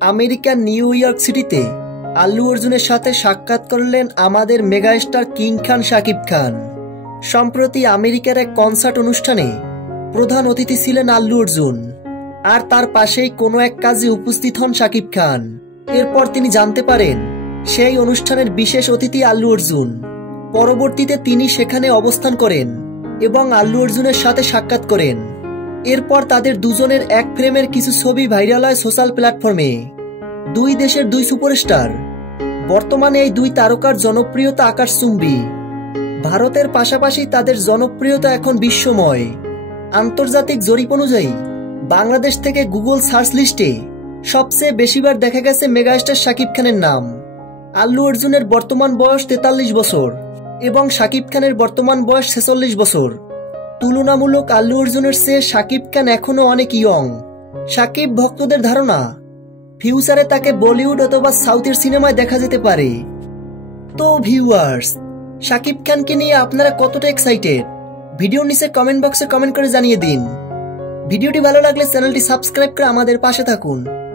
আমেরিকার new York সিটিতে আল্লু অর্জুনের সাথে সাক্ষাৎ করলেন আমাদের মেগাস্টার কিং খান শাকিব খান। সম্প্রতি আমেরিকার এক কনসার্ট অনুষ্ঠানে প্রধান অতিথি ছিলেন আল্লু অর্জুন, আর তার পাশেই কোনো এক কাজে উপস্থিত হন শাকিব খান। এরপর তিনি জানতে পারেন সেই অনুষ্ঠানের বিশেষ অতিথি আল্লু অর্জুন। পরবর্তীতে তিনি সেখানে অবস্থান করেন এবং আল্লু অর্জুনের সাথে সাক্ষাৎ করেন। এরপর তাদের দুজনের এক ফ্রেমের কিছু ছবি ভাইরাল হয় সোশ্যাল প্ল্যাটফর্মে। দুই দেশের দুই সুপারস্টার। বর্তমানে এই দুই তারকার জনপ্রিয়তা আকাশচুম্বী। ভারতের পাশাপাশি তাদের জনপ্রিয়তা এখন বিশ্বময়। আন্তর্জাতিক জরিপ অনুযায়ী বাংলাদেশ থেকে গুগল সার্চ লিস্টে সবচেয়ে বেশিবার দেখা গেছে মেগাস্টার শাকিব খানের নাম। আল্লু অর্জুনের বর্তমান বয়স 43 বছর এবং শাকিব খানের বর্তমান বয়স 46 বছর। তুলনামূলক আল্লু অর্জুনের চেয়ে শাকিব খান এখনো অনেক ইয়ং। শাকিব ভক্তদের ধারণা ফিউচারে তাকে বলিউড অথবা সাউথের সিনেমায় দেখা যেতে পারে। তো ভিউয়ার্স, শাকিব খানকে নিয়ে আপনারা কতটা এক্সাইটেড? ভিডিওর নিচে কমেন্ট বক্সে কমেন্ট করে জানিয়ে দিন। ভিডিওটি ভালো লাগলে চ্যানেলটি সাবস্ক্রাইব করে আমাদের পাশে থাকুন।